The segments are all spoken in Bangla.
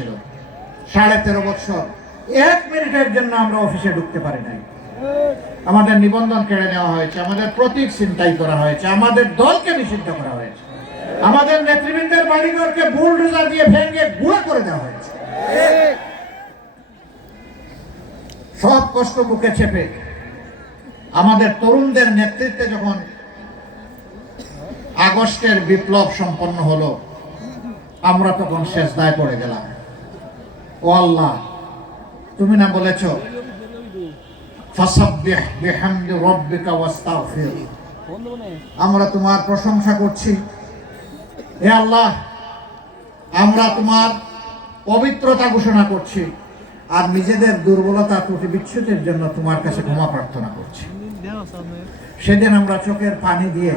ছিল। 13.5 বছর 1 মিনিটের জন্য আমরা অফিসে ঢুকতে পারি নাই। আমাদের নিবন্ধন কেড়ে নেওয়া হয়েছে, আমাদের প্রতীক ছিনতাই করা হয়েছে, আমাদের দলকে নিষিদ্ধ করা হয়েছে, আমাদের নেতৃবৃন্দের বাড়িঘরকে বুলডোজার দিয়ে ভেঙে গুঁড়া করে দেওয়া হয়েছে। সব কষ্ট বুকে চেপে আমাদের তরুণদের নেতৃত্বে যখন আগস্টের বিপ্লব সম্পন্ন হলো, আমরা তখন সেজদায় পড়ে গেলাম। ও আল্লাহ, তুমি না বলেছ ফাসাব্বিহ বিহামদি রাব্বিকা ওয়াস্তাগফির, আমরা তোমার প্রশংসা করছি। হে আল্লাহ, আমরা তোমার পবিত্রতা ঘোষণা করছি আর নিজেদের দুর্বলতা ত্রুটি বিচ্ছুতির জন্য তোমার কাছে ক্ষমা প্রার্থনা করছি। সেদিন আমরা চোখের পানি দিয়ে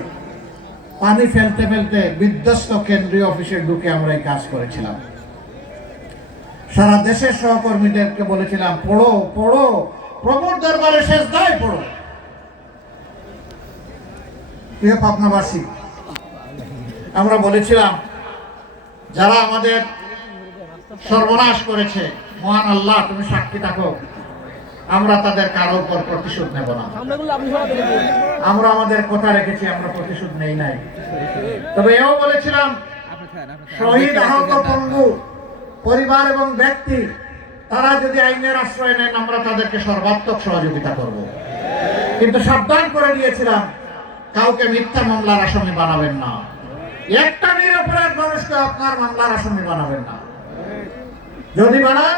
পানি ফেলতে ফেলতে বিধ্বস্ত কেন্দ্রীয় অফিসে ঢুকে আমরা এই কাজ করেছিলাম। সারা দেশের সহকর্মীদেরকে বলেছিলাম, পড়ো পড়ো, প্রভুর দরবারে সেজদায় পড়ো। প্রিয় পাবনাবাসী, আমরা বলেছিলাম যারা আমাদের সর্বনাশ করেছে, মহান আল্লাহ তুমি সাক্ষী থাকো, আমরা তাদের কারো উপর প্রতিশোধ নেব না। আমরা আমাদের কথা রেখেছি, আমরা প্রতিশোধ নেই নাই। তবে এও বলেছিলাম, শহীদ আহত পঙ্গু পরিবার এবং ব্যক্তি তারা যদি আইনের আশ্রয় নেন, আমরা তাদেরকে সর্বাত্মক সহযোগিতা করব। কিন্তু সাবধান করে দিয়েছিলাম, কাউকে মিথ্যা মামলার আসামি বানাবেন না, একটা নিরপরাধ মানুষকে আপনার মামলার আসামি বানাবেন না। যদি বানান,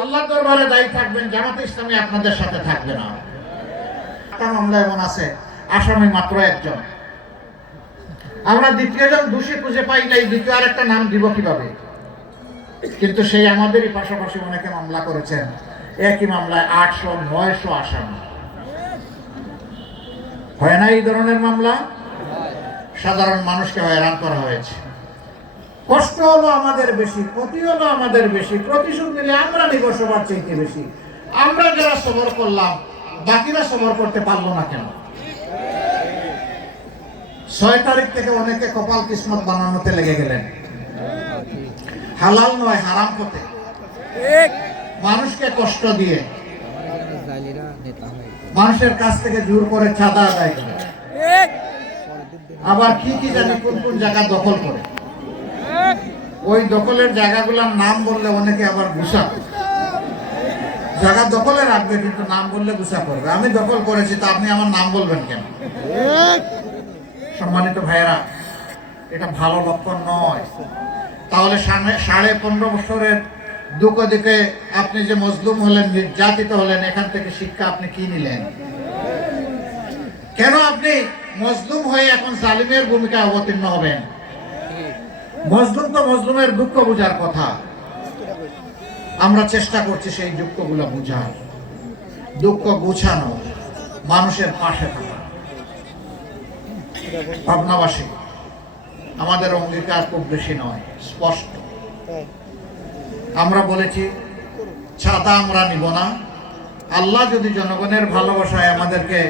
আল্লাহ দরবারে দায়ী থাকবেন, জামাত ইসলামী আপনাদের সাথে থাকবে না। একটা মামলা এমন আছে আসামি মাত্র একজন, আমরা দ্বিতীয়জন দোষী খুঁজে পাই নাই, দ্বিতীয় আর একটা নাম দিব কিভাবে? কিন্তু সেই আমাদেরই পাশাপাশি অনেকে মামলা করেছেন, একই মামলায় 800-900 আসামি। হয় না এই ধরনের মামলা? সাধারণ মানুষকে হয়রান করা হয়েছে। কষ্ট হলো আমাদের বেশি, ক্ষতি হলো আমাদের বেশি, প্রতিশোধ নিলে আমরা নিব সবার চাইতে বেশি। আমরা যারা সবর করলাম, বাকিরা সবর করতে পারলো না কেন? 6 তারিখ থেকে অনেকে কপাল কিসমত বানানোতে লেগে গেলেন, হালাল নয় হারাম পথে মানুষকে কষ্ট দিয়ে, মানুষের কাছ থেকে জোর করে চাঁদা আদায় করে, আবার কি কি জানি কোন কোন জায়গা দখল করে। ওই দখলের জায়গাগুলোর নাম বললে অনেকে আবার গুসা করে। জায়গা দখলে রাখবে কিন্তু নাম বললে গুসা করবে। আমি দখল করেছি, তা আপনি আমার নাম বলবেন কেন? সম্মানিত ভাইয়েরা, এটা ভালো লক্ষণ নয়। তাহলে 15.5 বছরের দুঃখ দিকে আপনি যে মজলুম হলেন, নির্যাতিত হলেন, এখান থেকে শিক্ষা আপনি কি নিলেন? কেন আপনি মজলুম হয়ে এখন জালিমের ভূমিকায় অবতীর্ণ হবেন? মজলুম তো মজলুমের দুঃখ বোঝার কথা। আমরা চেষ্টা করছি সেই দুঃখগুলো বোঝার, দুঃখ গুছানো, মানুষের পাশে থাকা। পাবনাবাসী, আমাদের অঙ্গীকার খুব বেশি নয়, স্পষ্ট। আমরা বলেছি চাঁদা আমরা নিব না। আল্লাহ যদি জনগণের ভালোবাসায় আমাদেরকে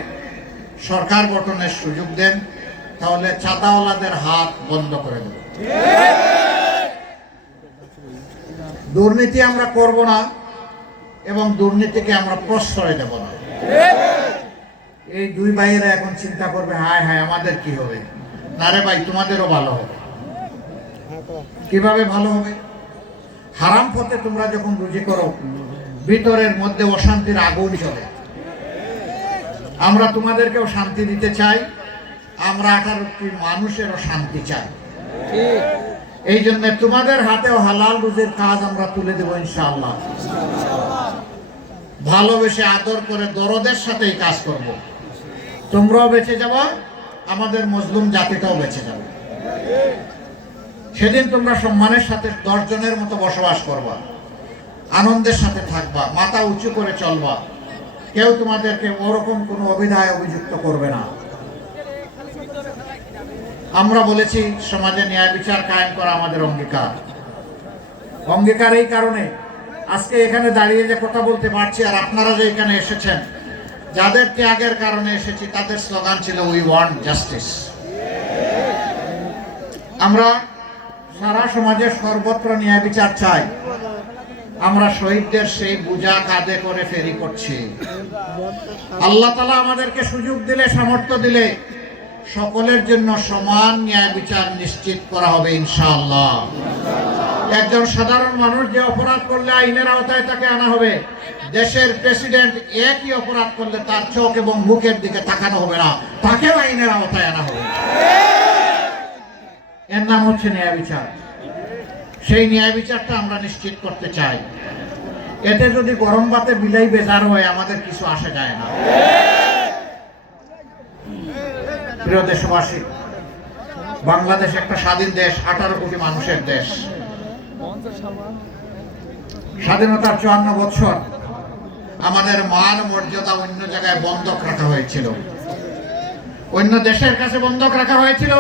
সরকার গঠনের সুযোগ দেন, তাহলে চাঁদাওয়ালাদের হাত বন্ধ করে দেব। দুর্নীতি আমরা করব না এবং দুর্নীতিকে আমরা প্রশ্রয় দেব না। এই দুই ভাইয়েরা এখন চিন্তা করবে, হায় হায় আমাদের কি হবে? না রে ভাই, তোমাদেরও ভালো হবে। কিভাবে ভালো হবে? হারাম পথে তোমরা যখন রুজি করো, ভিতরের মধ্যে অশান্তির আগুন জ্বলে। আমরা তোমাদেরকেও শান্তি দিতে চাই, আমরা 18 কোটি মানুষেরও শান্তি চাই। এই জন্য তোমাদের হাতেও হালাল রুজির কাজ আমরা তুলে দেব ইনশাআল্লাহ। ভালোবেসে আদর করে দরদের সাথে এই কাজ করব। তোমরাও বেঁচে যাবা, আমাদের মজলুম জাতিটাও বেঁচে যাবে। সেদিন তোমরা সম্মানের সাথে 10 জনের মতো বসবাস করবা, আনন্দের সাথে থাকবা, মাথা উঁচু করে চলবা। কেউ তোমাদেরকে ওরকম কোনো অভিধায় অভিযুক্ত করবে না। আমরা বলেছি সমাজে ন্যায় বিচার কায়েম করা আমাদের অঙ্গীকার। অঙ্গীকার এই কারণে আজকে এখানে দাঁড়িয়ে যে কথা বলতে পারছি, আর আপনারা যে এখানে এসেছেন, যাদের ত্যাগের কারণে এসেছি, তাদের স্লোগান ছিল উই ওয়ান্ট জাস্টিস। আমরা সারা সমাজে সর্বত্র ন্যায় বিচার চাই। আমরা শহীদদের সেই বোঝা কাঁধে করে ফেরি করছি। আল্লাহ তাআলা আমাদেরকে সুযোগ দিলে, সামর্থ্য দিলে সকলের জন্য সমান ন্যায় বিচার নিশ্চিত করা হবে ইনশাআল্লাহ। একজন সাধারণ মানুষ যে অপরাধ করলে আইনের আওতায় তাকে আনা হবে। দেশের প্রেসিডেন্ট একই অপরাধ করলে তার চোখ এবং মুখের দিকে তাকানো হবে না, তাকেও আইনের আওতায় আনা হবে। এর নাম হচ্ছে ন্যায় বিচার। সেই ন্যায় বিচারটা আমরা নিশ্চিত করতে চাই। এতে যদি গরম ভাতে বিলাই বেজার হয় আমাদের কিছু আসে যায় না। প্রিয় দেশবাসী, বাংলাদেশ একটা স্বাধীন দেশ, 18 কোটি মানুষের দেশ। স্বাধীনতার 54 বছর আমাদের মান মর্যাদা অন্য জায়গায় বন্ধক রাখা হয়েছিল, অন্য দেশের কাছে বন্ধক রাখা হয়েছিল।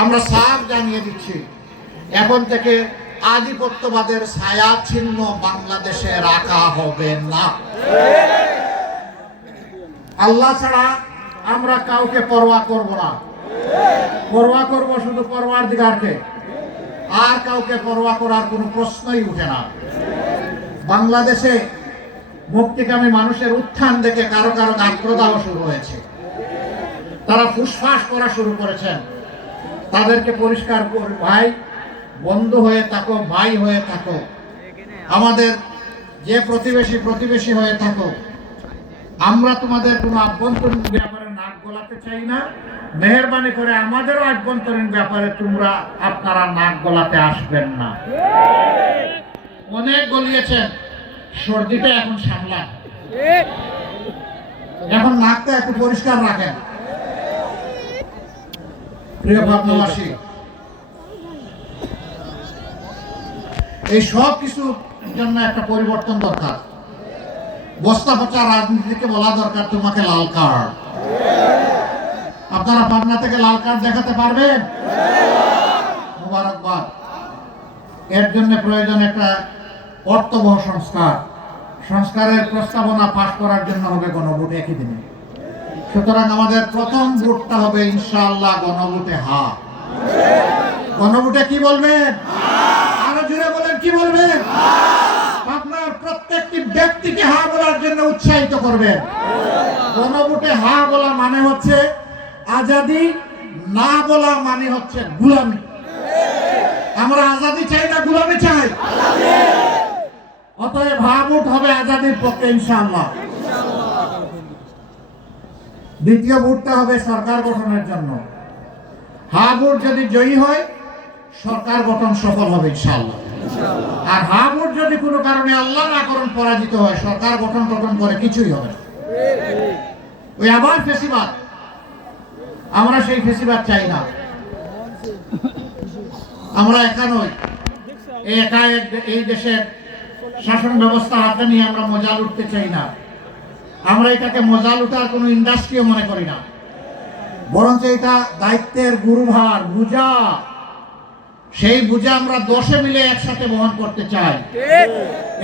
আমরা সাফ জানিয়ে দিচ্ছি, এখন থেকে আধিপত্যবাদের ছায়া চিহ্ন বাংলাদেশে রাখা হবে না। আল্লাহ ছাড়া আমরা কাউকে পরোয়া করব না। পরোয়া করব শুধু পরওয়ারদিগারকে, আর কাউকে পরোয়া করার কোনো প্রশ্নই উঠে না। বাংলাদেশে মুক্তিকামী মানুষের উত্থান দেখে কারো কারো আক্রোদাহ শুরু হয়েছে। তারা ফুসফাস করা শুরু করেছেন। তাদেরকে পরিষ্কার করে, ভাই বন্ধু হয়ে থাকো, ভাই হয়ে থাকো, আমাদের যে প্রতিবেশী হয়ে থাকো, আমরা তোমাদের কোনো আভ্যন্তরীণ ব্যাপারে নাক গলাতে চাই না। মেহেরবানি করে আমাদেরও আভ্যন্তরীণ ব্যাপারে আপনারা নাক গলাতে আসবেন না। অনেক গলিয়েছেন, সর্দিটা এখন সামলান, এখন নাকটা একটু পরিষ্কার রাখেন। প্রিয় ভাবনাবাসী, এই সব কিছুর জন্য একটা পরিবর্তন দরকার। বস্তা পচা রাজনীতিকে বলা দরকার তোমাকে লাল কার্ড। আপনারা পাবনা থেকে লাল কার্ড দেখাতে পারবেন? মুবারকবাদ। এর জন্য প্রয়োজন একটা অর্থবহ সংস্কারের প্রস্তাবনা পাশ করার জন্য হবে গণভোট একই দিনে। সুতরাং আমাদের প্রথম ভোটটা হবে ইনশাআল্লাহ গণভোটে হা। গণভোটে কি বলবেন? আরো জোরে বলেন, কি বলবেন? আপনার প্রত্যেকটি ব্যক্তিকে হা বলার জন্য উৎসাহিত করবেন। গণভোটে হা বলা মানে হচ্ছে আজাদি, না বলা মানে হচ্ছে গোলামি। আমরা আজাদি চাই না গোলামি চাই? অতএব হা ভোট হবে আজাদির পক্ষে ইনশাআল্লাহ। দ্বিতীয় ভোটটা হবে সরকার গঠনের জন্য। হা ভোট যদি জয়ী হয় সরকার গঠন সফল হবে ইনশাআল্লাহ। আর হা ভোট যদি কোনো কারণে আল্লাহ না করুন পরাজিত হয়, সরকার গঠন করে কিছুই হবে না। ওই আবার ফেসিবাদ, আমরা সেই ফেসিবাদ চাই না। আমরা একা নই, এই দেশের শাসন ব্যবস্থা হাতে নিয়ে আমরা মজা লুটতে চাই না। আমরা এটাকে মজা লুটার কোনো ইন্ডাস্ট্রিও মনে করি না, বরঞ্চ এটা দায়িত্বের গুরুভার, বোঝা। সেই বোঝা আমরা 10 মিলে একসাথে বহন করতে চাই।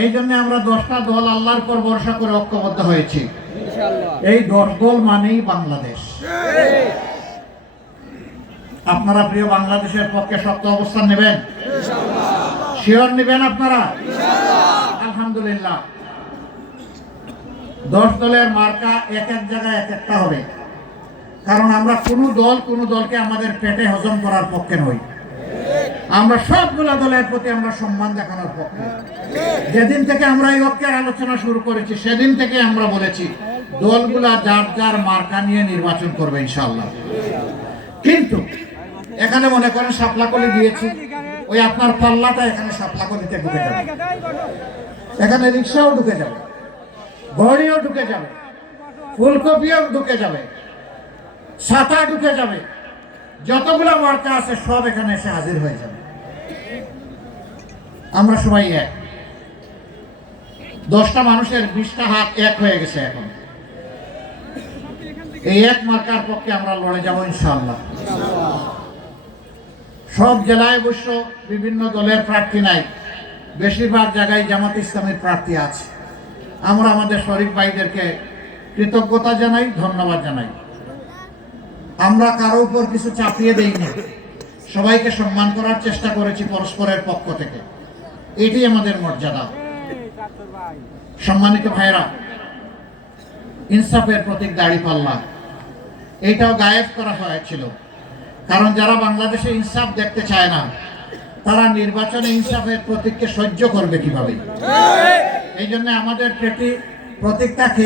এই জন্য আমরা 10টা দল আল্লাহর উপর ভরসা করে ঐক্যবদ্ধ হয়েছি। এই 10 দল মানেই বাংলাদেশ। আপনারা প্রিয় বাংলাদেশের পক্ষে শক্ত অবস্থান নেবেন? শিওর নেবেন আপনারা? আলহামদুলিল্লাহ। 10 দলের মার্কা এক এক জায়গায় এক একটা হবে, কারণ আমরা কোনো দলকে আমাদের পেটে হজম করার পক্ষে নই। আমরা সবগুলো দলের প্রতি আমরা সম্মান দেখানোর পক্ষে। যেদিন থেকে আমরা এই ঐক্যের আলোচনা শুরু করেছি সেদিন থেকে আমরা বলেছি দলগুলা যার যার মার্কা নিয়ে নির্বাচন করবে ইনশাআল্লাহ। কিন্তু এখানে মনে করেন শাপলাকলি দিয়েছি, ওই আপনার পাল্লাটা এখানে শাপলাকলিতে ঢুকে যাবে, এখানে রিক্সাও ঢুকে যাবে, ঘড়িও ঢুকে যাবে, ফুলকপিও ঢুকে যাবে, ছাতা ঢুকে যাবে, যতগুলো মার্কা আছে সব এখানে এসে হাজির হয়ে যাবে। আমরা সবাই এক। 10টা মানুষের 20টা হাত এক হয়ে গেছে। এখন এই এক মার্কার পক্ষে আমরা লড়ে যাব ইনশাআল্লাহ। সব জেলায় অবশ্য বিভিন্ন দলের প্রার্থী নাই, বেশিরভাগ জায়গায় জামাত ইসলামের প্রার্থী আছে। আমরা আমাদের শরীফ ভাইদেরকে কৃতজ্ঞতা জানাই, ধন্যবাদ জানাই। আমরা কারো উপর কিছু চাপিয়ে দেইনি, সবাইকে সম্মান করার চেষ্টা করেছি পরস্পরের পক্ষ থেকে। এটি আমাদের মর্যাদা। সম্মানিত ভাইরা, ইনসাফের প্রতীক দাঁড়িপাল্লা, এটাও গায়েব করা হয়েছিল। কারণ যারা বাংলাদেশে ইনসাফ দেখতে চায় না, তারা নির্বাচনে ইনসাফের প্রতীককে সহ্য করবে কিভাবে? এই জন্য আমাদের প্রতীকটাকে